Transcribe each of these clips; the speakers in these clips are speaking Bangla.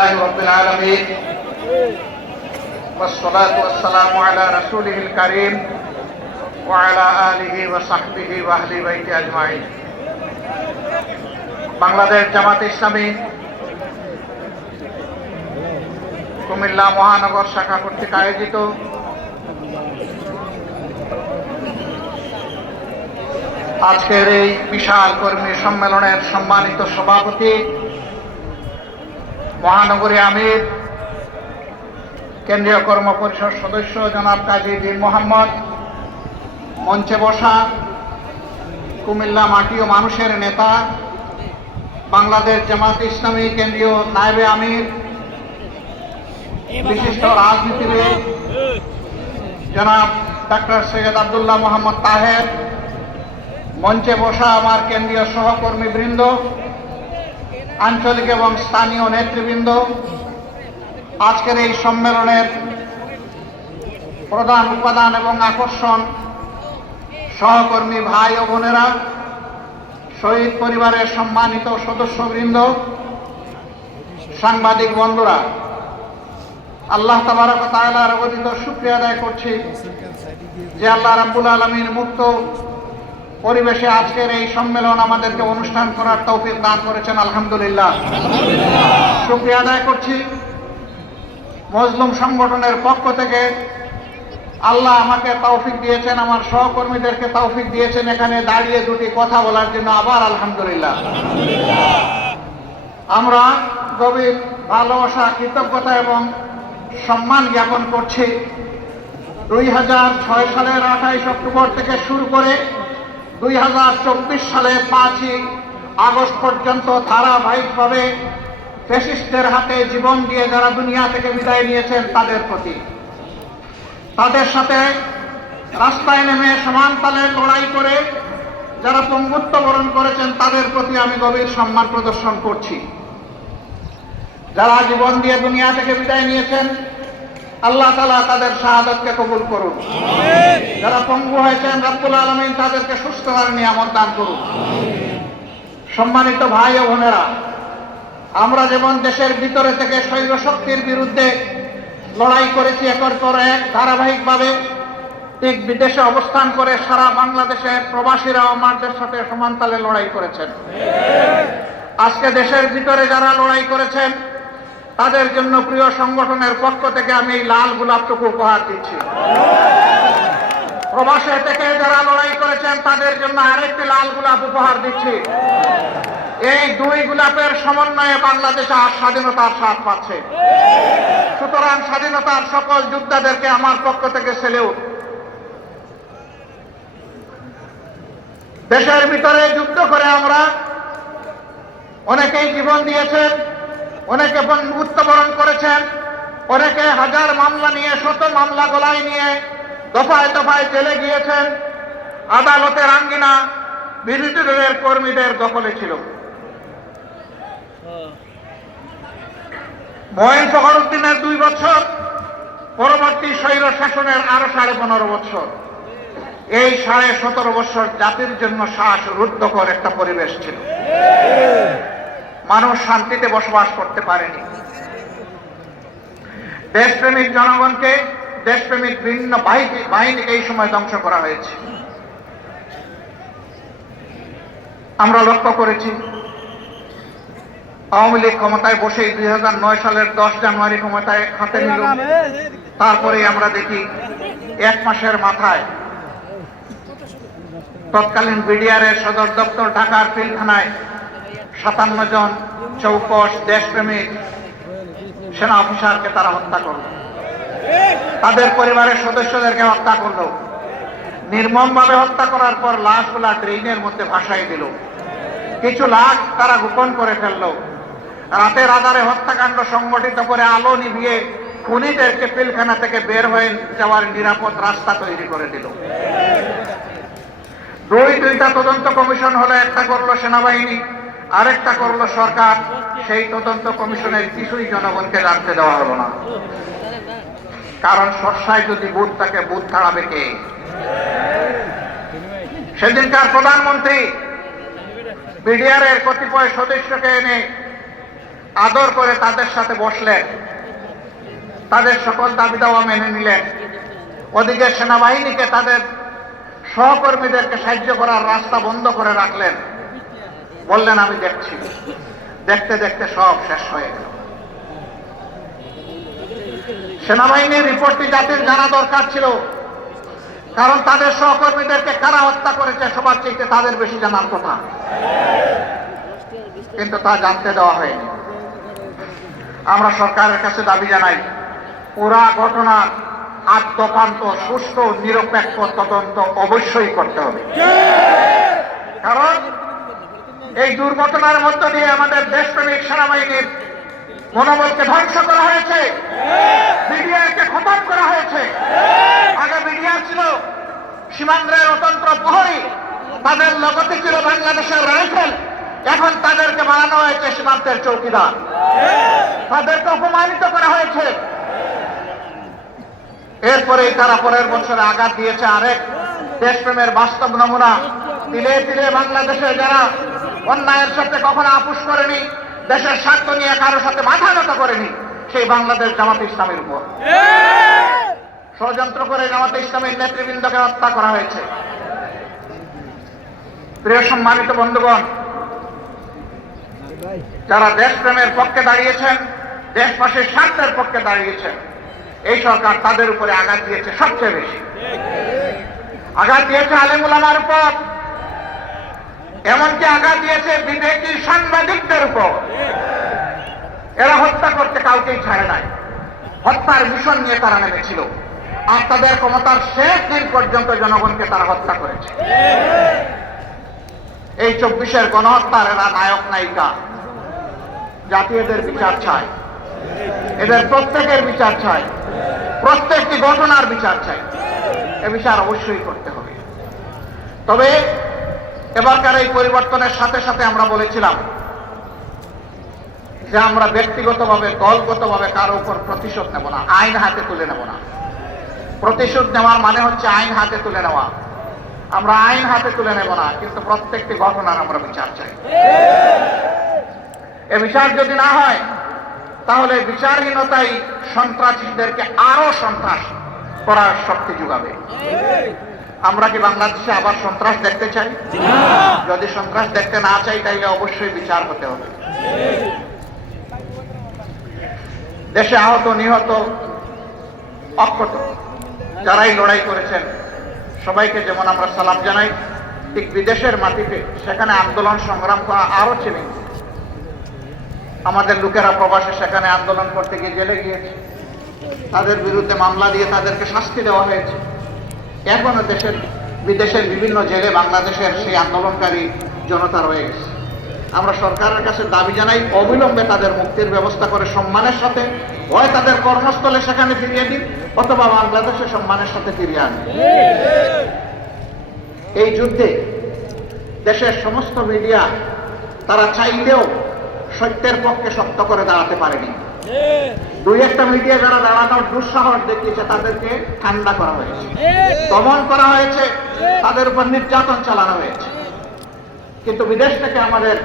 لله رب العالمين والصلاة والسلام على رسوله الكريم وعلى آله وصحبه وأهل بيت أجمعين বাংলাদেশ জামাত ইসলামী কুমিল্লা মহানগর শাখা কর্তৃক আয়োজিত আজকের এই বিশাল কর্মী সম্মেলনের সম্মানিত সভাপতি মহানগরী আমির, কেন্দ্রীয় কর্ম পরিষদ সদস্য জনাব কাজী দিন মোহাম্মদ, মঞ্চে বসা কুমিল্লা মাটি ও মানুষের নেতা, বাংলাদেশ জামাত ইসলামী কেন্দ্রীয় নায়েবে আমির, বিশিষ্ট রাজনীতিবিদ জনাব ডাক্তার সৈয়দ আবদুল্লাহ মোহাম্মদ তাহের, মঞ্চে বসা আমার কেন্দ্রীয় সহকর্মী বৃন্দ আঞ্চলিক এবং স্থানীয় নেতৃবৃন্দ, আজকের এই সম্মেলনের প্রধান উপাদান এবং আকর্ষণ সহকর্মী ভাই ও বোনেরা, শহীদ পরিবারের সম্মানিত সদস্যবৃন্দ, সাংবাদিক বন্ধুরা, আল্লাহ তাবারক তাআলার অবদিত শুক্রিয়া আদায় করছি যে আল্লাহ রাব্বুল আলামিন মুক্ত পরিবেশে আজকের এই সম্মেলন আমাদেরকে অনুষ্ঠান করার তৌফিক দান করেছেন, আলহামদুলিল্লাহ। শুক্রিয়া আদায় করছি। মজলুম সংগঠনের পক্ষ থেকে আল্লাহ আমাকে তৌফিক দিয়েছেন, আমার সহকর্মীদেরকে তৌফিক দিয়েছেন এখানে দাঁড়িয়ে দুটি কথা বলার জন্য আবার আলহামদুলিল্লাহ। আমরা গভীর ভালোবাসা, কৃতজ্ঞতা এবং সম্মান জ্ঞাপন করছি। দুই হাজার ছয় সালের আঠাইশ অক্টোবর থেকে শুরু করে দুই হাজার চব্বিশ সালের পাঁচই আগস্ট পর্যন্ত ধারাবাহিকভাবে ফেসিস্টদের হাতে জীবন দিয়ে যারা দুনিয়া থেকে বিদায় নিয়েছেন, তাদের প্রতি। তাদের সাথে রাস্তায় নেমে সমান তালে লড়াই করে যারা পঙ্গুত্ব বরণ করেছেন, তাদের প্রতি আমি গভীর সম্মান প্রদর্শন করছি। যারা জীবন দিয়ে দুনিয়া থেকে বিদায় নিয়েছেন আল্লাহ তালা তাদের শাহাদতকে কবুল করুন। যারা পঙ্গু হয়েছেন রব্বুল আলমিন তাদেরকে সুস্থ হওয়ার নিয়ামত দান করুন। সম্মানিত ভাই ও বোনেরা আমরা যেমন দেশের ভিতরে থেকে শৈব শক্তির বিরুদ্ধে লড়াই করেছি একর পর এক ধারাবাহিকভাবে ঠিক বিদেশে অবস্থান করে সারা বাংলাদেশের প্রবাসীরা আমাদের সাথে সমানতালে লড়াই করেছেন। আজকে দেশের ভিতরে যারা লড়াই করেছেন তাদের জন্য প্রিয় সংগঠনের পক্ষ থেকে আমি এই লাল গোলাপটুকু উপহার দিচ্ছি। প্রবাসে থেকে যারা লড়াই করেছেন, তাদের জন্য আরেকটি লাল গোলাপ উপহার দিচ্ছি। এই দুই গোলাপের সমন্বয়ে বাংলাদেশ আর স্বাধীনতার স্বাদ পাচ্ছে। সুতরাং স্বাধীনতার সকল যোদ্ধাদেরকে আমার পক্ষ থেকে সেলেউট দেশের ভিতরে যুদ্ধ করে আমরা অনেকেই জীবন দিয়েছেন। অনেকে উত্তবরণ করেছেন, অনেকে হাজার মামলা নিয়ে, শত মামলা গলায় নিয়ে দফায় দফায় জেলে গিয়েছেন। আদালতের আঙ্গিনা বিরোধী দলের কর্মীদের দখলে ছিল। মহেন ফখরুদ্দিনের দুই বছর, পরবর্তী স্বৈর শাসনের আরও সাড়ে পনেরো বছর। এই সাড়ে সতেরো বছর জাতির জন্য শ্বাস রুদ্ধকর একটা পরিবেশ ছিল। মানুষ শান্তিতে বসবাস করতে পারেনি। দেশপ্রেমিক জনগণকে দেশপ্রেমিক ভিন্ন বাহিনীকে এই সময় ধ্বংস করা হয়েছে। আমরা লক্ষ্য করেছি, আওয়ামী লীগ ক্ষমতায় বসেই দুই সালের দশ জানুয়ারি ক্ষমতায় হাতে নিল। তারপরে আমরা দেখি, এক মাসের মাথায় তৎকালীন বিডিআরের সদর দপ্তর ঢাকার পিলখানায় সাতান্ন জন চৌকস দেশপ্রেমিক সেনা অফিসারকে তারা হত্যা করল। তাদের পরিবারের সদস্যদেরকে হত্যা করল। নির্মমভাবে হত্যা করার পর লাশগুলা ড্রেইনের মধ্যে ভাসাই দিল। কিছু লাশ তারা গোপন করে ফেলল। রাতের আধারে হত্যাকাণ্ড সংগঠিত করে আলো নিভিয়ে খুনিদেরকে পিলখানা থেকে বের হয়ে যাওয়ার নিরাপদ রাস্তা তৈরি করে দিল। দুই দুইটা তদন্ত কমিশন হলে একটা করল সেনাবাহিনী। আরেকটা করল সরকার, সেই তদন্ত কমিশনের কিছুই জনগণকে জানতে দেওয়া হলো না। কারণ সর্ষায় যদি বুথ থাকে বুথ ছাড়াবে কে? সেদিনকার প্রধানমন্ত্রী বিডিআর এর কতিপয় সদস্যকে এনে আদর করে তাদের সাথে বসলেন। তাদের সকল দাবি দাওয়া মেনে নিলেন। ওদিকে সেনাবাহিনীকে তাদের সহকর্মীদেরকে সাহায্য করার রাস্তা বন্ধ করে রাখলেন। বললেন, আমি দেখছি। দেখতে দেখতে সব শেষ হয়ে গেল। সেনাবাহিনীর রিপোর্টটি জাতির জানা দরকার ছিল, কারণ তাদের সহকর্মীদেরকে কারা হত্যা করেছে সবার চাইতে তাদের বেশি জানার কথা। কিন্তু তা জানতে দেওয়া হয়নি। আমরা সরকারের কাছে দাবি জানাই, পুরা ঘটনার আত্মকান্ত সুস্থ নিরপেক্ষ তদন্ত অবশ্যই করতে হবে। কারণ এই দুর্ঘটনার মধ্য দিয়ে আমাদের দেশপ্রেমিক সেনাবাহিনীর মনোবলকে ধ্বংস করা হয়েছে। মিডিয়াকে খতম করা হয়েছে। আগে মিডিয়া ছিল সীমান্তের অতন্ত্র প্রহরী, তাদের লগতে ছিল বাংলাদেশের রাইফেল। এখন তাদেরকে বানানো হয়েছে সীমান্তের চৌকিদার। তাদেরকে অপমানিত করা হয়েছে। এরপরেই তারা পরের বছরে আঘাত দিয়েছে আরেক দেশপ্রেমের বাস্তব নমুনা। তিলে তিলে বাংলাদেশে যারা অন্যায়ের সাথে কখনো আপোষ করেনি, দেশের স্বার্থ নিয়ে কারোর সাথে মাথা নত করেনি, সেই বাংলাদেশ জামাত ইসলামের উপর। ষড়যন্ত্র করে জামাতে ইসলামের নেতৃবৃন্দকে হত্যা করা হয়েছে। প্রিয় সম্মানিত বন্ধুগণ, যারা দেশপ্রেমের পক্ষে দাঁড়িয়েছেন, দেশবাসীর স্বার্থের পক্ষে দাঁড়িয়েছেন, এই সরকার তাদের উপরে আঘাত দিয়েছে সবচেয়ে বেশি। আঘাত দিয়েছে আলিমুলামার উপর। এমনকি আঘাত দিয়েছে বিবেকী সাংবাদিকদের উপর। এরা হত্যা করতে কাউকেই ছাড়ে নাই। হত্যার মিশন নিয়ে তারা নেমেছিল। আর তাদের ক্ষমতার শেষ দিন পর্যন্ত জনগণকে তারা হত্যা করেছে। এই চব্বিশের গণহত্যার এরা নায়ক নায়িকা। জাতি এদের বিচার চায়। এদের প্রত্যেকের বিচার চাই প্রত্যেকটি ঘটনার বিচার চাই এ বিচার অবশ্যই করতে হবে। তবে এবারকার এই পরিবর্তনের সাথে সাথে আমরা বলেছিলাম যে আমরা ব্যক্তিগতভাবে, দলগতভাবে কারও উপর প্রতিশোধ নেব না, আইন হাতে তুলে নেব না। প্রতিশোধ নেওয়ার মানে হচ্ছে আইন হাতে তুলে নেওয়া। আমরা আইন হাতে তুলে নেব না, কিন্তু প্রত্যেকটি ঘটনার আমরা বিচার চাই। এ বিচার যদি না হয়, তাহলে বিচারহীনতাই সন্ত্রাসীদেরকে আরও সন্ত্রাস করার শক্তি যোগাবে। আমরা কি বাংলাদেশে আবার সন্ত্রাস দেখতে চাই? যদি সন্ত্রাস দেখতে না চাই, তাইলে অবশ্যই বিচার হতে হবে। দেশে আহত, নিহত অক্ষত যারাই লড়াই করেছেন, সবাইকে যেমন আমরা সালাম জানাই, ঠিক বিদেশের মাটিতে সেখানে আন্দোলন সংগ্রাম করা আরও ছিলেন। আমাদের লোকেরা প্রবাসে সেখানে আন্দোলন করতে গিয়ে জেলে গিয়েছে। তাদের বিরুদ্ধে মামলা দিয়ে তাদেরকে শাস্তি দেওয়া হয়েছে। এখনও দেশের বিদেশের বিভিন্ন জেলে বাংলাদেশের সেই আন্দোলনকারী জনতা রয়ে গেছে। আমরা সরকারের কাছে দাবি জানাই, অবিলম্বে তাদের মুক্তির ব্যবস্থা করে সম্মানের সাথে, হয় তাদের কর্মস্থলে সেখানে ফিরিয়ে দিন অথবা বাংলাদেশে সম্মানের সাথে ফিরিয়ে আন এই যুদ্ধে দেশের সমস্ত মিডিয়া তারা চাইলেও সত্যের পক্ষে শক্ত করে দাঁড়াতে পারেনি। দুই একটা মিডিয়া যারা দাঁড়ানোর দুঃসাহস দেখিয়েছে, তাদেরকে ঠান্ডা করা হয়েছে। দমন করা হয়েছে, তাদের উপর নির্যাতন চালানো হয়েছে। কিন্তু বিদেশ থেকে আমাদের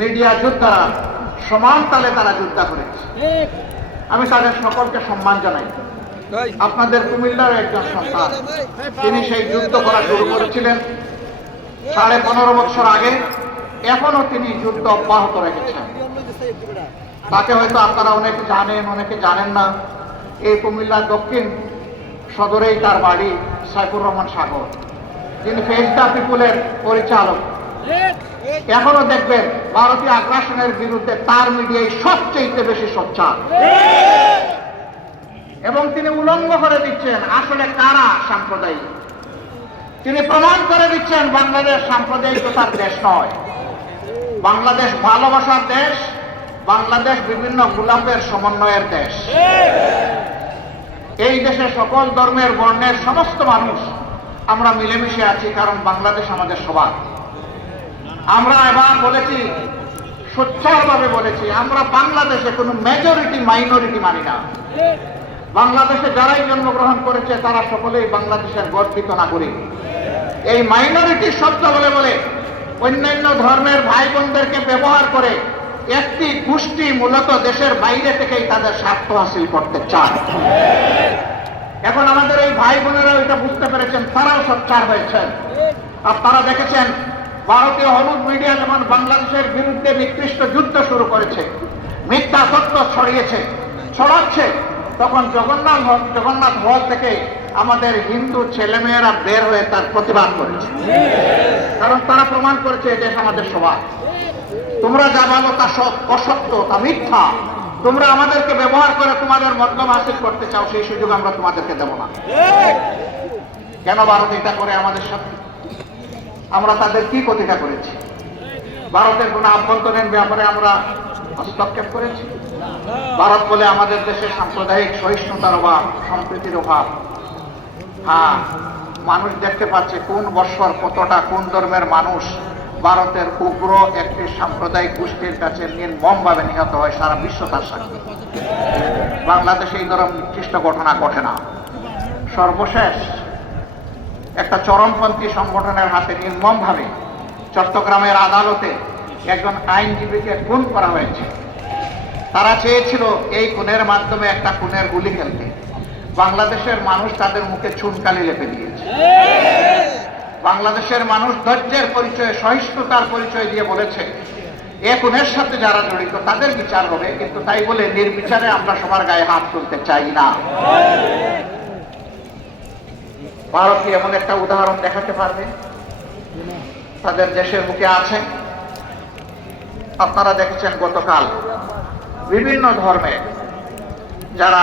মিডিয়া যোদ্ধারা সমান তালে তারা যোদ্ধা করেছে। আমি তাদের সকলকে সম্মান জানাই। আপনাদের কুমিল্লার একজন সন্তান, তিনি সেই যুদ্ধ করা শুরু করেছিলেন। সাড়ে পনেরো বছর আগে এখনও তিনি যুদ্ধ অব্যাহত রেখেছেন। তাকে হয়তো আপনারা অনেকে জানেন অনেকে জানেন না। এই কুমিল্লার দক্ষিণ সদরেই তার বাড়ি সাইফুর রহমান সাগর তিনি ফেস দ্য পিপুলের পরিচালক। এখনও দেখবেন, ভারতীয় আগ্রাসনের বিরুদ্ধে তার মিডিয়ায় সবচেয়ে বেশি সোচ্চার। এবং তিনি উলঙ্গ করে দিচ্ছেন, আসলে কারা সাম্প্রদায়িক? তিনি প্রমাণ করে দিচ্ছেন, বাংলাদেশ সাম্প্রদায়িকতার দেশ নয়। বাংলাদেশ ভালোবাসার দেশ বাংলাদেশ বিভিন্ন গোলাপের সমন্বয়ের দেশ। এই দেশে সকল ধর্মের বর্ণের সমস্ত মানুষ আমরা মিলেমিশে আছি, কারণ বাংলাদেশ আমাদের সবার। আমরা এবার বলেছি, সোচ্চারভাবে বলেছি, আমরা বাংলাদেশে কোনো মেজরিটি মাইনরিটি মানি না। বাংলাদেশে যারাই জন্মগ্রহণ করেছে, তারা সকলেই বাংলাদেশের গর্বিত নাগরিক। এই মাইনরিটি শব্দ বলে বলে অন্যান্য ধর্মের ভাই বোনদেরকে ব্যবহার করে একটি গোষ্ঠী মূলত দেশের বাইরে থেকেই তাদের স্বার্থ হাসিল করতে চায়। এখন আমাদের এই ভাই বোনেরা এটা বুঝতে পেরেছেন, তারাও সচ্চার হয়েছেন। আর তারা দেখেছেন, ভারতীয় হলুদ মিডিয়া যখন বাংলাদেশের বিরুদ্ধে নিকৃষ্ট যুদ্ধ শুরু করেছে, মিথ্যা তথ্য ছড়িয়েছে, ছড়াচ্ছে, তখন জগন্নাথ জগন্নাথ হল থেকে আমাদের হিন্দু ছেলেমেয়েরা বের হয়ে তার প্রতিবাদ করেছে। কারণ তারা প্রমাণ করেছে এটা আমাদের সমাজ তোমরা যা বলো তা অসত্য তা মিথ্যা। তোমরা আমাদেরকে ব্যবহার করে তোমাদের মধ্যম হাসিল করতে চাও, সেই সুযোগ আমরা তোমাদেরকে দেব না। কেন ভারত এটা করে আমাদের সাথে? আমরা তাদের কি ক্ষতিটা করেছি? ভারতের কোন আভ্যন্তরীণ ব্যাপারে আমরা হস্তক্ষেপ করেছি? ভারত বলে আমাদের দেশে সাম্প্রদায়িক সহিষ্ণুতার অভাব, সম্প্রীতির অভাব। হ্যাঁ মানুষ দেখতে পাচ্ছে কোন বৎসর কতটা কোন ধর্মের মানুষ ভারতের উগ্র একটি সাম্প্রদায়িক গোষ্ঠীর কাছে নির্মমভাবে নিহত হয়, সারা বিশ্ব তার সাক্ষী। বাংলাদেশে এই ধরনের নির্দিষ্ট ঘটনা ঘটে না। সর্বশেষ, একটা চরমপন্থী সংগঠনের হাতে নির্মমভাবে চট্টগ্রামের আদালতে একজন আইনজীবীকে খুন করা হয়েছে। তারা চেয়েছিল এই খুনের মাধ্যমে একটা খুনের গুলি খেলতে। বাংলাদেশের মানুষ তাদের মুখে চুনকালি লেপে দিয়েছে। বাংলাদেশের মানুষ ধৈর্যের পরিচয়, সহিষ্ণুতার পরিচয় দিয়ে বলেছে। এ খুনের সাথে যারা জড়িত, তাদের বিচার হবে, কিন্তু তাই বলে নির্বিচারে আমরা সবার গায়ে হাত তুলতে চাই না। ভারত এমন একটা উদাহরণ দেখাতে পারবে? তাদের দেশের মুখে আছে। আপনারা দেখেছেন গতকাল বিভিন্ন ধর্মে যারা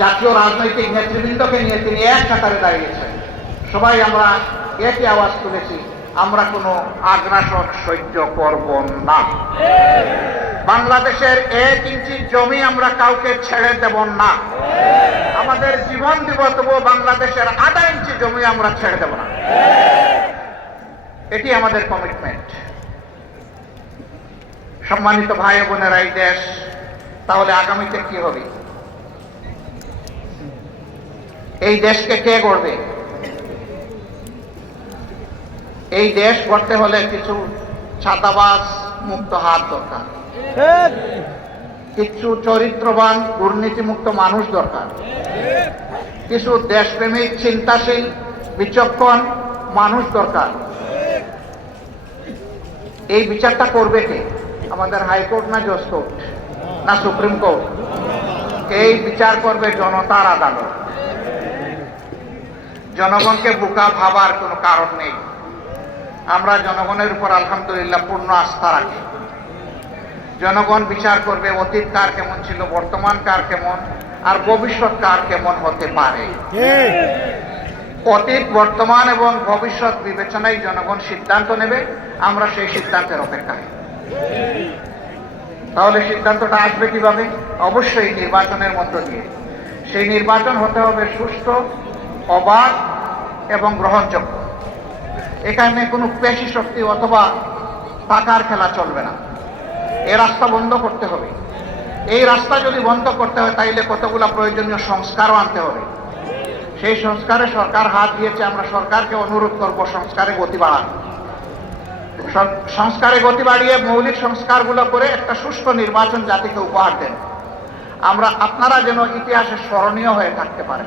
জাতীয় রাজনৈতিক নেতৃবৃন্দকে নিয়ে তিনি এক কাতারে দাঁড়িয়েছেন। সবাই আমরা একই আওয়াজ তুলেছি, আমরা কোনো আগ্রাসন সহ্য করব না। বাংলাদেশের এক ইঞ্চি জমি আমরা কাউকে ছেড়ে দেব না। আমাদের জীবন দিব তবু বাংলাদেশের আধা ইঞ্চি জমি আমরা ছেড়ে দেব না। এটি আমাদের কমিটমেন্ট সম্মানিত ভাই বোনেরা, এই দেশ তাহলে আগামীতে কি হবে? এই দেশকে কে গড়বে এই দেশ গড়তে হলে কিছু ছাতাবাস মুক্ত হাত দরকার। কিছু চরিত্রবান, দুর্নীতিমুক্ত মানুষ দরকার। কিছু দেশপ্রেমিক, চিন্তাশীল, বিচক্ষণ মানুষ দরকার। এই বিচারটা করবে কে? আমাদের হাইকোর্ট না জজ কোর্ট না সুপ্রিম কোর্ট? এই বিচার করবে জনতার আদালত। জনগণকে বোকা ভাবার কোনো কারণ নেই। আমরা জনগণের উপর আলহামদুলিল্লাহ পূর্ণ আস্থা রাখি। জনগণ বিচার করবে, অতীত কার কেমন ছিল, বর্তমান কার কেমন, আর ভবিষ্যৎ কার কেমন হতে পারে। অতীত, বর্তমান এবং ভবিষ্যৎ বিবেচনায় জনগণ সিদ্ধান্ত নেবে, আমরা সেই সিদ্ধান্তের অপেক্ষায় তাহলে সিদ্ধান্তটা আসবে কীভাবে? অবশ্যই নির্বাচনের মধ্য দিয়ে। সেই নির্বাচন হতে হবে সুষ্ঠু অবাধ এবং গ্রহণযোগ্য। এখানে কোনো পেশি শক্তি অথবা টাকার খেলা চলবে না। এ রাস্তা বন্ধ করতে হবে। এই রাস্তা যদি বন্ধ করতে হয়, তাইলে কতগুলো প্রয়োজনীয় সংস্কারও আনতে হবে। সেই সংস্কারে সরকার হাত দিয়েছে, আমরা সরকারকে অনুরোধ করব সংস্কারে গতি বাড়ান। সংস্কারে গতি বাড়িয়ে মৌলিক সংস্কারগুলো করে একটা সুষ্ঠু নির্বাচন জাতিকে উপহার দেন। আমরা আপনারা যেন ইতিহাসে স্মরণীয় হয়ে থাকতে পারেন।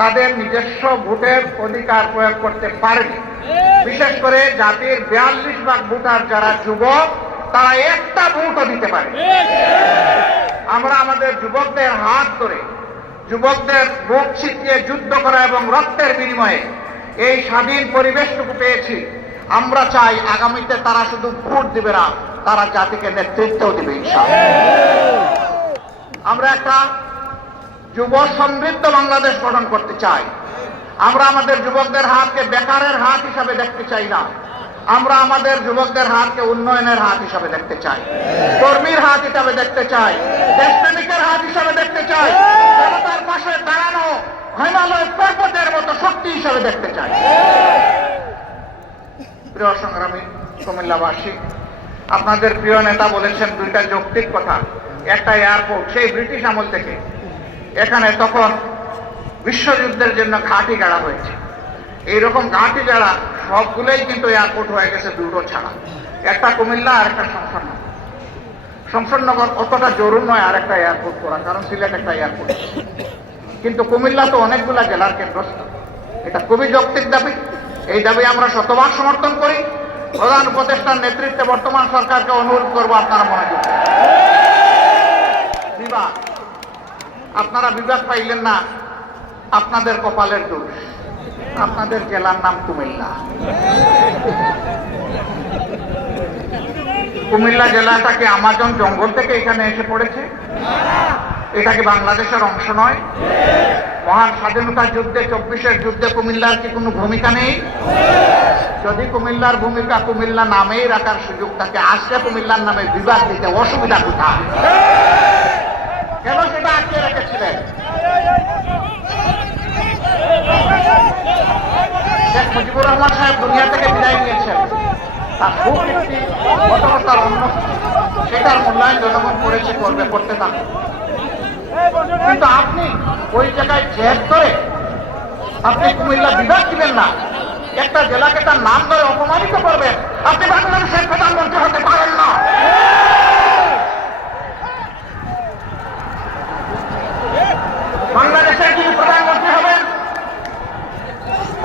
তাদের নিজস্ব ভোটের অধিকার প্রয়োগ করতে পারেনি। বিশেষ করে জাতির বিয়াল্লিশ ভাগ ভোটার যারা যুবক, তারা একটা ভোটও দিতে পারে আমরা আমাদের যুবকদের হাত ধরে, যুবকদের বুক ছিটিয়ে যুদ্ধ করা এবং রক্তের বিনিময়ে এই স্বাধীন পরিবেশটুকু পেয়েছি। আমরা চাই আগামীতে তারা শুধু ভোট দিবে না, তারা জাতিকে নেতৃত্বও দিবে আমরা একটা যুব সমৃদ্ধ বাংলাদেশ গঠন করতে চাই। আমরা আমাদের যুবকদের হাতকে বেকারের হাত হিসাবে দেখতে চাই না। আমরা আমাদের যুবকদের হাতকে উন্নয়নের হাত হিসাবে দেখতে চাই। কর্মীর হাত হিসাবে দেখতে চাই। দেশপ্রেমিকের হাত হিসাবে দেখতে চাই। জনতার পাশে দাঁড়ানো হিমালয় পর্বতের মতো শক্তি হিসাবে দেখতে চাই। প্রিয় সংগ্রামী কুমিল্লাবাসী, আপনাদের প্রিয় নেতা বলেছেন দুইটা যৌক্তিক কথা। একটা এয়ারপোর্ট সেই ব্রিটিশ আমল থেকে। এখানে তখন বিশ্বযুদ্ধের জন্য ঘাঁটি গাড়া হয়েছে। এইরকম ঘাঁটি গাড়া সবগুলোই কিন্তু এয়ারপোর্ট হয়ে গেছে দুটো ছাড়া। একটা কুমিল্লা আর একটা শমশাননগর শমশাননগর অতটা জরুর নয় আর একটা এয়ারপোর্ট করা কারণ সিলেট একটা এয়ারপোর্ট। কিন্তু কুমিল্লা তো অনেকগুলা জেলার কেন্দ্রস্থল। এটা খুবই যৌক্তিক দাবি। এই দাবি আমরা শতভাগ সমর্থন করি। প্রধান উপদেষ্টার নেতৃত্বে বর্তমান সরকারকে অনুরোধ করব আপনারা মনোযোগ দেন। আপনারা বিভাগ পাইলেন না, আপনাদের কপালের দোষ। আপনাদের জেলার নাম কুমিল্লা। কুমিল্লা জেলাটাকে আমাজন জঙ্গল থেকে এখানে এসে পড়েছে? এটা কি বাংলাদেশের অংশ নয়? মহান স্বাধীনতা যুদ্ধে, চব্বিশের যুদ্ধে কুমিল্লার কি কোনো ভূমিকা নেই? যদি কুমিল্লার ভূমিকা কুমিল্লা নামেই রাখার সুযোগ থাকে আজকে কুমিল্লার নামে বিবাদ দিতে অসুবিধা কোথায়? কেন সেটা আটকে রেখেছিলেন? শেখ মুজিবুর রহমান সাহেব দুনিয়া থেকে বিদায় নিয়েছেন। তার সুখ একটি কথাবার্তার অন্য। সেটার মূল্যায়ন জনগণ করেছে করবে করতে থাকবে কিন্তু আপনি ওই জায়গায় জেদ করে আপনি কুমিল্লা বিভাগ দিবেন না। একটা জেলাকে তার নাম ধরে অপমানিত করবেন। আপনি বাংলাদেশের প্রধানমন্ত্রী হতে পারেন না। বাংলাদেশের যিনি প্রধানমন্ত্রী হবেন,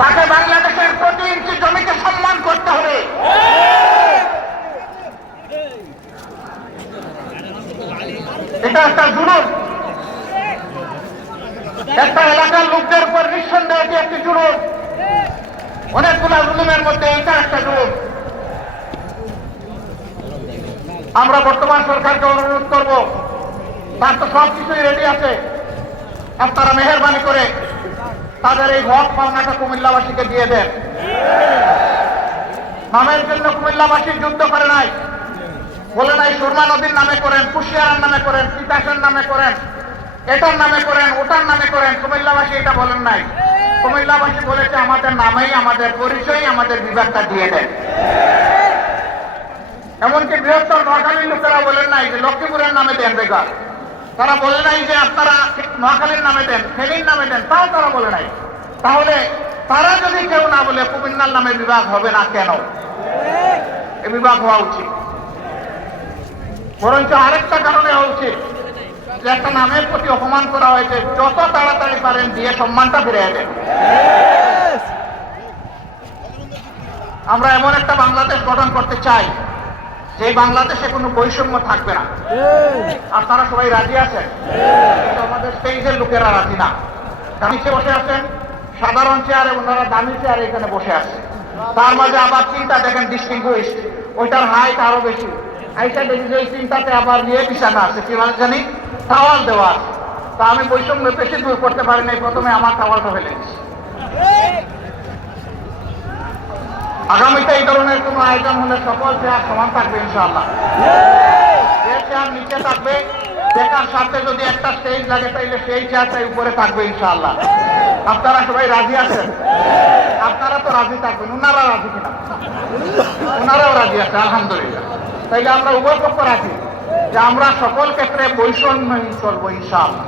তাকে বাংলাদেশের প্রতি ইঞ্চি জমিকে সম্মান করতে হবে। এটা একটা জুলুম। একটা এলাকার লোকদের উপর নিঃসন্দেহ এটি একটি জুলুম। অনেকগুলো জুলুমের মধ্যে এটা একটা জুলুম। আমরা বর্তমান সরকারকে অনুরোধ করব তার তো সব কিছুই রেডি আছে। আপনারা মেহরবানি করে তাদের এই হক পাওনাটা কুমিল্লাবাসীকে দিয়ে দেন। নামের জন্য কুমিল্লাবাসী যুদ্ধ করে নাই। বলে নাই, সুরমা নদীর নামে করেন, কুশিয়ারার নামে করেন, তিতাসের নামে করেন, এটার নামে করেন, ওটার নামে করেন, কুমিল্লাবাসী এটা বলেন নাই। কুমিল্লাবাসী বলেছে, আমাদের নামেই, আমাদের পরিচয় আমাদের বিভাগটা দিয়ে দেন। এমনকি বৃহত্তর নোয়াখালীর লোকেরা বলেন নাই যে লক্ষ্মীপুরের নামে দেন বেকার তারা বলে নাই যে আপনারা নোয়াখালীর নামে দেন, ফেনীর নামে দেন, তাও তারা বলে নাই। তাহলে তারা যদি কেউ না বলে, কুমিল্লার নামে বিভাগ হবে না কেন? এ বিভাগ হওয়া উচিত। বরঞ্চ আরেকটা কারণে হওয়া উচিত যে একটা নামের প্রতি অপমান করা হয়েছে, যত তাড়াতাড়ি পারেন দিয়ে সম্মানটা ফিরে দেন। আমরা এমন একটা বাংলাদেশ গঠন করতে চাই যে বাংলাদেশে কোনো বৈষম্য থাকবে না। আপনারা সবাই রাজি আছেন আমাদের স্টেজের লোকেরা রাজি না। নিচে বসে আছেন? সাধারণ চেয়ারে ওনারা দামি চেয়ারে এখানে বসে আছে। তার মাঝে আবার চিন্তা দেখেন ডিস্টিংগুইশ ওইটার হাইট আরও বেশি। আইসা দেখি যে চিন্তাতে আবার নিয়ে বিছানা আছে কি মানে জানি টাওয়াল দেওয়া আছে। তা আমি বৈষম্য বেশি দূর করতে পারি নাই প্রথমে আমার টাওয়ালটা ফেলে দিচ্ছি আগামীতে এই ধরনের কোন আয়োজন হলে সকল চেয়ার সমান থাকবে ইনশাআল্লাহ। যে চেয়ার নিচে থাকবে দেখার সাথে যদি একটা স্টেজ লাগে, তাইলে সেই চেয়ারটাই উপরে থাকবে ইনশাআল্লাহ। আপনারা সবাই রাজি আছেন? আপনারা তো রাজি থাকবেন ওনারা রাজি কিনা? ওনারাও রাজি আছে, আলহামদুলিল্লাহ। তাইলে আমরা উভয় পক্ষ রাজি, যে আমরা সকল ক্ষেত্রে বৈষম্যহীন চলবো ইনশাআল্লাহ।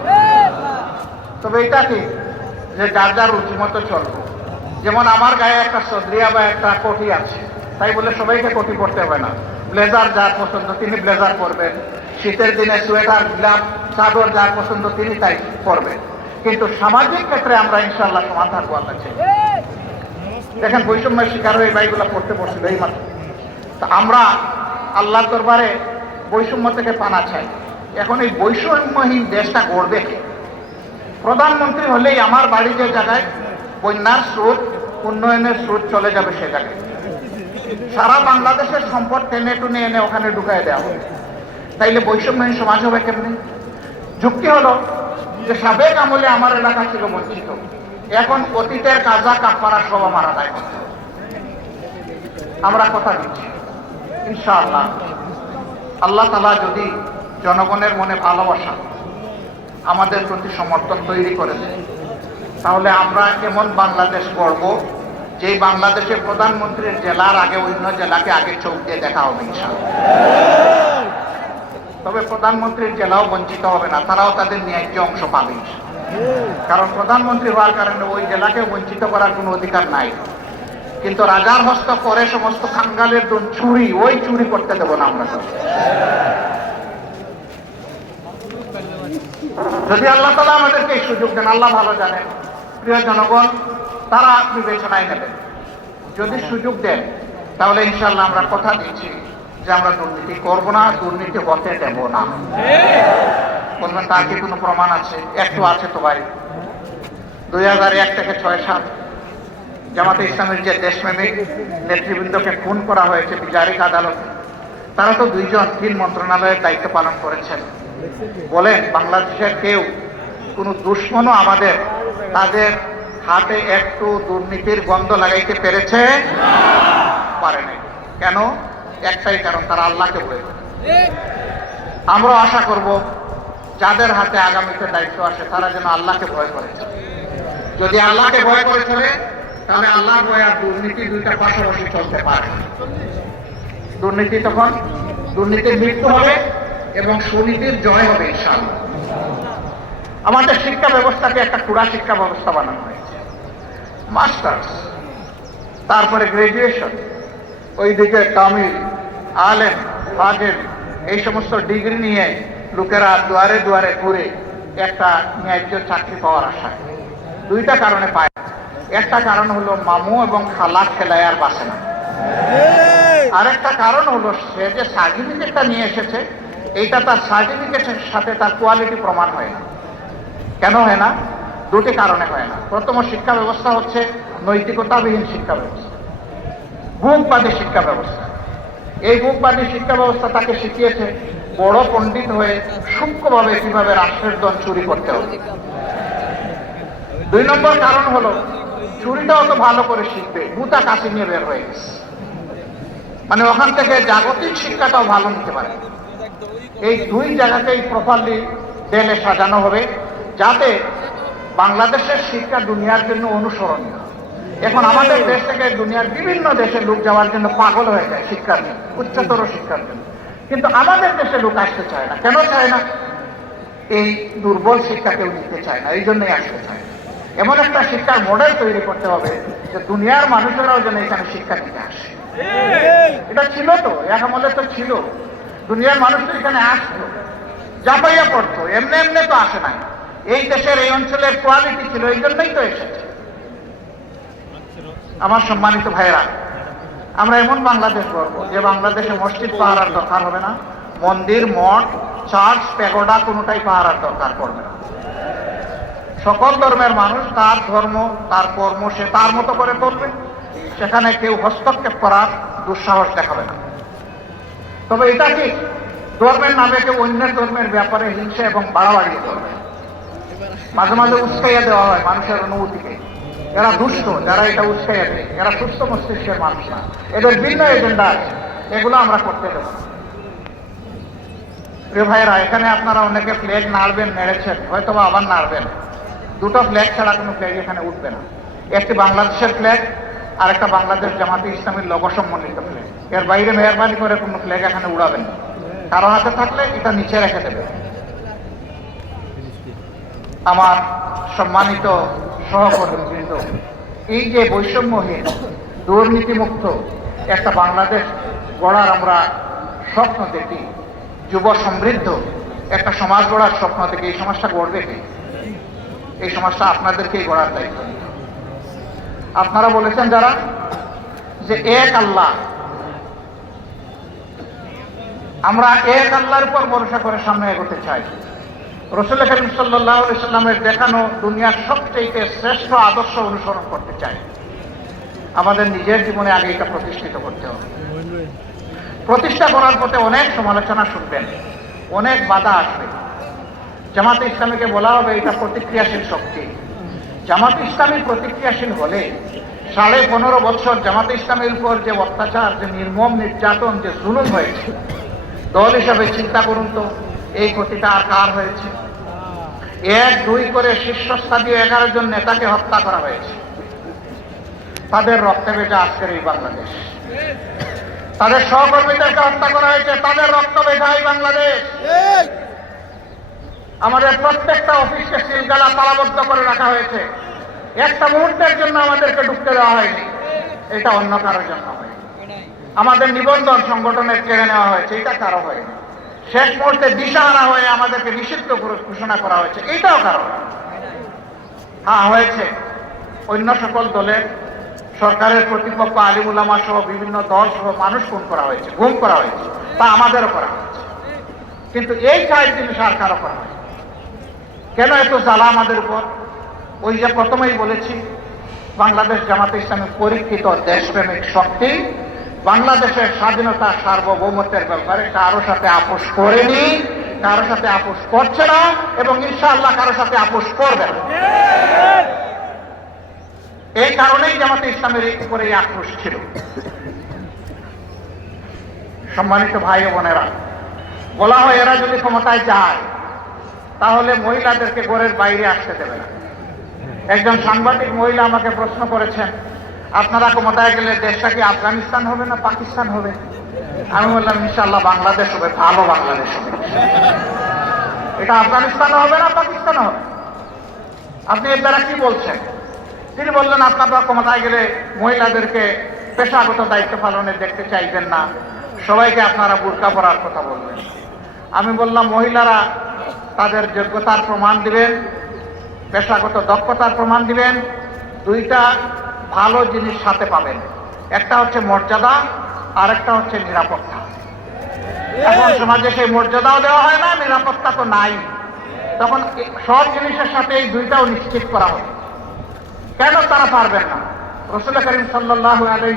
তবে এটা কি? যে যার যার রুচি মতো চলবো। যেমন আমার গায়ে একটা সদ্রিয়া বা একটা কোটি আছে, তাই বলে সবাইকে কোটি পড়তে হবে না। ব্লেজার যার পছন্দ তিনি ব্লেজার পরবেন। শীতের দিনে সোয়েটার গ্লাভ চাদর যার পছন্দ তিনি তাই পরবেন। কিন্তু সামাজিক ক্ষেত্রে আমরা ইনশাল্লাহ থাকব, আল্লাহ দেখেন বৈষম্যের শিকার হয়ে বাইগুলা পড়তে পড়ছিল এই মাত্র। তা আমরা আল্লাহর দরবারে বৈষম্য থেকে পানা চাই। এখন এই বৈষম্যহীন দেশটা গড়বে? প্রধানমন্ত্রী হলেই আমার বাড়ি যে জায়গায় বন্যার স্রোত উন্নয়নের স্রোত চলে যাবে সে জায়গায় সারা বাংলাদেশের সম্পদ টেনে টুনে এনে ওখানে ঢুকায় দেওয়া হবে। তাইলে বৈষম্যহীন সমাজ হবে কেমনি? যুক্তি হলো যে সাবেক আমলে আমার এলাকা ছিল বঞ্চিত। এখন অতীতের কাজা কাপড়া সব আমার আদায় করতে আমরা কথা দিচ্ছি। ইনশাআল্লাহ। আল্লাহ তালা যদি জনগণের মনে ভালোবাসা আমাদের প্রতি সমর্থন তৈরি করে দেয় তাহলে আমরা এমন বাংলাদেশ গড়ব যে বাংলাদেশের প্রধানমন্ত্রীর জেলার আগে অন্য জেলাকে আগে চোখ দিয়ে দেখা হবে তবে প্রধানমন্ত্রীর জেলাও বঞ্চিত হবে না, তারাও তাদের ন্যায্য অংশ পাবে কারণ প্রধানমন্ত্রী হওয়ার কারণে ওই জেলাকে বঞ্চিত করার কোনো অধিকার নাই। কিন্তু রাজার হস্ত করে সমস্ত খাঙ্গালের চুরি, ওই চুরি করতে দেবো না আমরা যদি আল্লাহ তালা আমাদেরকে এই সুযোগ দেন, আল্লাহ ভালো জানেন। প্রিয় জনগণ, তারা বিবেচনায় নেবেন যদি সুযোগ দেন তাহলে ইনশাল্লাহ আমরা কথা দিচ্ছি যে আমরা দুর্নীতি করব না, দুর্নীতি হতে দেব না। বলবেন তার কি কোনো প্রমাণ আছে? একটু আছে তো ভাই। দুই হাজার এক থেকে ছয় সাত, জামাতে ইসলামের যে দেশপ্রেমিক নেতৃবৃন্দকে খুন করা হয়েছে বিচারিক আদালতে, তারা তো দুইজন তিন মন্ত্রণালয়ের দায়িত্ব পালন করেছেন। বলেন, বাংলাদেশের কেউ কোনো দুশ্মনও আমাদের তাদের হাতে একটু দুর্নীতির গন্ধ লাগাইতে পেরেছে? পারে নাই। কেন? একটাই কারণ, তারা আল্লাহকে ভয় আমরা আশা করব, যাদের হাতে আগামীতে দায়িত্ব আসে তারা যেন আল্লাহকে ভয় করে। যদি আল্লাহকে ভয় করে চলে, তাহলে আল্লাহ ভয় আর দুর্নীতি দুইটা পাশাপাশি চলতে পারে। দুর্নীতি তখন, দুর্নীতির মৃত্যু হবে এবং সুনীতির জয় হবে, ইনশাআল্লাহ। আমাদের শিক্ষা ব্যবস্থাকে একটা কুড়া শিক্ষা ব্যবস্থা বানানো হয়েছে। মাস্টার্স তারপরে গ্রাজুয়েশন ওইদিকে তামিল, আলেম, ফাজেল, এই সমস্ত ডিগ্রি নিয়ে লোকেরা দুয়ারে দুয়ারে ঘুরে একটা ন্যায্য চাকরি পাওয়ার আশা দুইটা কারণে পায়। একটা কারণ হলো মামু এবং খালা খেলায় আর বাসে না। আরেকটা কারণ হলো সে যে সার্টিফিকেটটা নিয়ে এসেছে, এইটা তার সার্টিফিকেটের সাথে তার কোয়ালিটি প্রমাণ হয় না। কেন হয় না? দুটি কারণে হয় না। প্রথম শিক্ষা ব্যবস্থা হচ্ছে নৈতিকতাবিহীন শিক্ষা ব্যবস্থা। বুকবাদী শিক্ষা ব্যবস্থা। এই বুকবাদী শিক্ষা ব্যবস্থা তাকে শিখিয়েছে বড় পণ্ডিত হয়ে সূক্ষ্মভাবে কীভাবে রাষ্ট্রের ধন চুরি করতে হবে। দুই নম্বর কারণ হলো, চুরিটাও তো ভালো করে শিখবে বুতা কাছে নিয়ে বের হয়ে গেছে। মানে ওখান থেকে জাগতিক শিক্ষাটাও ভালো নিতে পারে। এই দুই জায়গাতেই প্রপারলি দেলে সাজানো হবে। যাতে বাংলাদেশের শিক্ষা দুনিয়ার জন্য অনুসরণীয়। এখন আমাদের দেশ থেকে দুনিয়ার বিভিন্ন দেশে লোক যাওয়ার জন্য পাগল হয়ে যায় শিক্ষার জন্য উচ্চতর শিক্ষার জন্য। কিন্তু আমাদের দেশে লোক আসতে চায় না। কেন চায় না? এই দুর্বল শিক্ষা কেউ নিতে চায় না এই জন্যই আসতে চায় না। এমন একটা শিক্ষার মডেল তৈরি করতে হবে যে দুনিয়ার মানুষেরাও যেন এখানে শিক্ষা নিতে আসে। এটা ছিল তো এক আমলে তো ছিল। দুনিয়ার মানুষ তো এখানে আসতো যা পাইয়া পড়তো এমনি এমনি তো আসে নাই। এই দেশের এই অঞ্চলের কোয়ালিটি ছিল, এই জন্যই তো এসেছে। আমার সম্মানিত ভাইয়েরা, আমরা এমন বাংলাদেশ করব যে বাংলাদেশে মসজিদ পাহারার দরকার হবে না, মন্দির, মঠ, চার্চ, প্যাগোডা, কোনোটাই পাহারার দরকার পড়বে না। সকল ধর্মের মানুষ তার ধর্ম, তার কর্ম, সে তার মতো করে করবে, সেখানে কেউ হস্তক্ষেপ করার দুঃসাহস দেখাবে না। তবে এটা ঠিক, ধর্মের নামে কেউ অন্যের ধর্মের ব্যাপারে হিংসা এবং বাড়াবাড়ি করবে মাঝে মাঝে উস্কাইয়া দেওয়া হয় মানুষের অনুভূতিকে। এরা দুষ্ট, যারা এটা উস্কাইয়া দেয়, এরা সুস্থ মস্তিষ্কের মানুষ না। এদের ভিন্ন এজেন্ডা আছে, এগুলো আমরা করতে দেবো। প্রিয় ভাইয়েরা, এখানে আপনারা অনেকে ফ্ল্যাগ নাড়বেন, নেড়েছেন হয়তো বা আবার নাড়বেন। দুটো ফ্ল্যাগ ছাড়া কোনো ফ্ল্যাগ এখানে উঠবে না। একটি বাংলাদেশের ফ্ল্যাগ আর একটা বাংলাদেশ জামাতে ইসলামের লোক সম্বন্ধিত ফ্ল্যাগ এর বাইরে মেহরবানি করে কোনো ফ্ল্যাগ এখানে উড়াবেন কারও হাতে থাকলে এটা নিচে রেখে দেবে আমার সম্মানিত সহকর্মীবৃন্দ, এই যে বৈষম্যহীন, দুর্নীতিমুক্ত একটা বাংলাদেশ গড়ার আমরা স্বপ্ন দেখি, যুব সমৃদ্ধ একটা সমাজ গড়ার স্বপ্ন দেখি, এই সমাজটা গড়বে কে? এই সমাজটা আপনাদেরকেই গড়ার দায়িত্ব। আপনারা বলেছেন যারা যে এক আল্লাহ, আমরা এক আল্লাহর উপর ভরসা করে সামনে এগোতে চাই। রসুল করিম সাল্লাহ দেখানো দুনিয়ার সবচেয়ে শ্রেষ্ঠ আদর্শ অনুসরণ করতে চাই। আমাদের নিজের জীবনে আগে এটা প্রতিষ্ঠিত করতে হবে। প্রতিষ্ঠা করার পথে অনেক সমালোচনা শুনবেন, অনেক বাধা আসবে। জামাতে ইসলামীকে বলা হবে এটা প্রতিক্রিয়াশীল শক্তি। জামাত ইসলামী প্রতিক্রিয়াশীল হলে সাড়ে পনেরো বছর জামাতে ইসলামের উপর যে অত্যাচার, যে নির্মম নির্যাতন, যে জুলুম হয়েছে, দল হিসাবে চিন্তা করুন তো, এই ক্ষতিটা আর কার হয়েছে? এক দুই করে শীর্ষস্থানীয় এগারো জন নেতাকে হত্যা করা হয়েছে। তাদের রক্তে ভেজা আজকের এই বাংলাদেশ। তাদের সহকর্মীদেরকে হত্যা করা হয়েছে তাদের রক্ত ভেজা এই বাংলাদেশ। আমাদের প্রত্যেকটা অফিসকে সিলগালা তালাবদ্ধ করে রাখা হয়েছে। একটা মুহূর্তের জন্য আমাদেরকে ঢুকতে দেওয়া হয়নি। এটা অন্য কারোর জন্য হয়নি। আমাদের নিবন্ধন সংগঠনের কেড়ে নেওয়া হয়েছে এটা কারও হয়নি। শেষ মুহূর্তে দিশাহারা হয়ে আমাদেরকে নিষিদ্ধ ঘোষণা করা হয়েছে। এটাও কারণ। হ্যাঁ হয়েছে। অন্য সকল দলে সরকারের প্রতিপক্ষ আলিমুল্লামা সহ বিভিন্ন দল সহ মানুষ খুন করা হয়েছে, গুম করা হয়েছে তা আমাদেরও করা হয়েছে। কিন্তু এই চার জিনিস আর কারও করা হয়নি। কেন এত জ্বালা আমাদের উপর? ওই যে প্রথমেই বলেছি, বাংলাদেশ জামাতে ইসলামী পরীক্ষিত দেশপ্রেমিক শক্তি বাংলাদেশের স্বাধীনতা সার্বভৌমত্বের ব্যাপারে কারও সাথে আপোষ করেনি, কারও সাথে আপোষ করছে না, এবং ইনশাআল্লাহ কারও সাথে আপোষ করবে না। এই কারণেই জামাতে ইসলামের এই উপরে আক্রোশ ছিল। সম্মানিত ভাই বোনেরা, বলা হয় এরা যদি ক্ষমতায় যায়, তাহলে মহিলাদেরকে ঘরের বাইরে আসতে দেবে না। একজন সাংবাদিক মহিলা আমাকে প্রশ্ন করেছেন আপনারা ক্ষমতায় গেলে দেশটা কি আফগানিস্তান হবে না পাকিস্তান হবে? আমি বললাম ইনশাল্লাহ বাংলাদেশ হবে, ভালো বাংলাদেশ হবে। এটা আফগানিস্তানও হবে না পাকিস্তানও হবে? আপনি এর দ্বারা কি বলছেন? তিনি বললেন, আপনারা ক্ষমতায় গেলে মহিলাদেরকে পেশাগত দায়িত্ব পালনে দেখতে চাইবেন না। সবাইকে আপনারা বুরকা পরার কথা বলবেন আমি বললাম, মহিলারা তাদের যোগ্যতার প্রমাণ দিবেন, পেশাগত দক্ষতার প্রমাণ দিবেন। দুইটা ভালো জিনিস সাথে পাবেন। একটা হচ্ছে মর্যাদা আর একটা হচ্ছে নিরাপত্তা। এখন সমাজে সেই মর্যাদাও দেওয়া হয় না, নিরাপত্তা তো নাই। তখন সব জিনিসের সাথে এই দুইটাও নিশ্চিত করা হয়। কেন তারা পারবেন না? রসুল করিম সাল্লাহ আলহি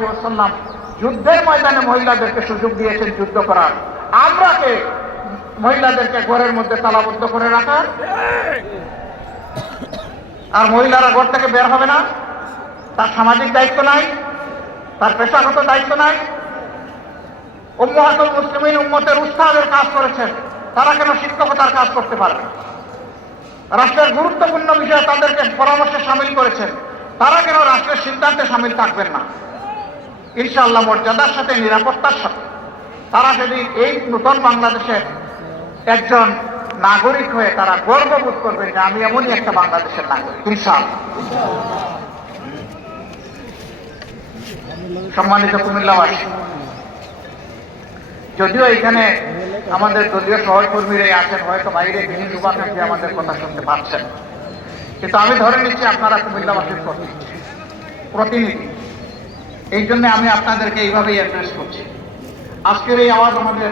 যুদ্ধের ময়দানে মহিলাদেরকে সুযোগ দিয়েছেন যুদ্ধ করার। আমরা কে? মহিলাদেরকে ঘরের মধ্যে তালাবদ্ধ করে রাখার? আর মহিলারা ঘর থেকে বের হবে না? তার সামাজিক দায়িত্ব নাই, তার পেশাগত দায়িত্ব নাই। উম্মহাতুল মুসলিমিন উম্মতের উস্তাদের কাজ করেছেন, তারা কেন শিক্ষকতার কাজ করতে পারবে রাষ্ট্রের গুরুত্বপূর্ণ বিষয়ে তাদেরকে পরামর্শে সামিল করেছেন, তারা কেন রাষ্ট্রের সিদ্ধান্তে সামিল থাকবেন না? ইনশাআল্লাহ মর্যাদার সাথে, নিরাপত্তার সাথে। তারা যদি এই নতুন বাংলাদেশের একজন নাগরিক হয়ে তারা গর্ববোধ করবেন যে আমি এমনই একটা বাংলাদেশের নাগরিক, ইনশাআল্লাহ। সম্মানিত কুমিল্লাবাসী, যদিও এখানে আমাদের দলীয় সহকর্মীরাই আছেন, হয়তো বাইরে তিনি থেকে আমাদের কথা শুনতে পাচ্ছেন। কিন্তু আমি ধরে নিচ্ছি আপনারা কুমিল্লাবাসীর প্রতিনিধি প্রতিনিধি। এই জন্য আমি আপনাদেরকে এইভাবেই অ্যাড্রেস করছি। আজকের এই আওয়াজ আমাদের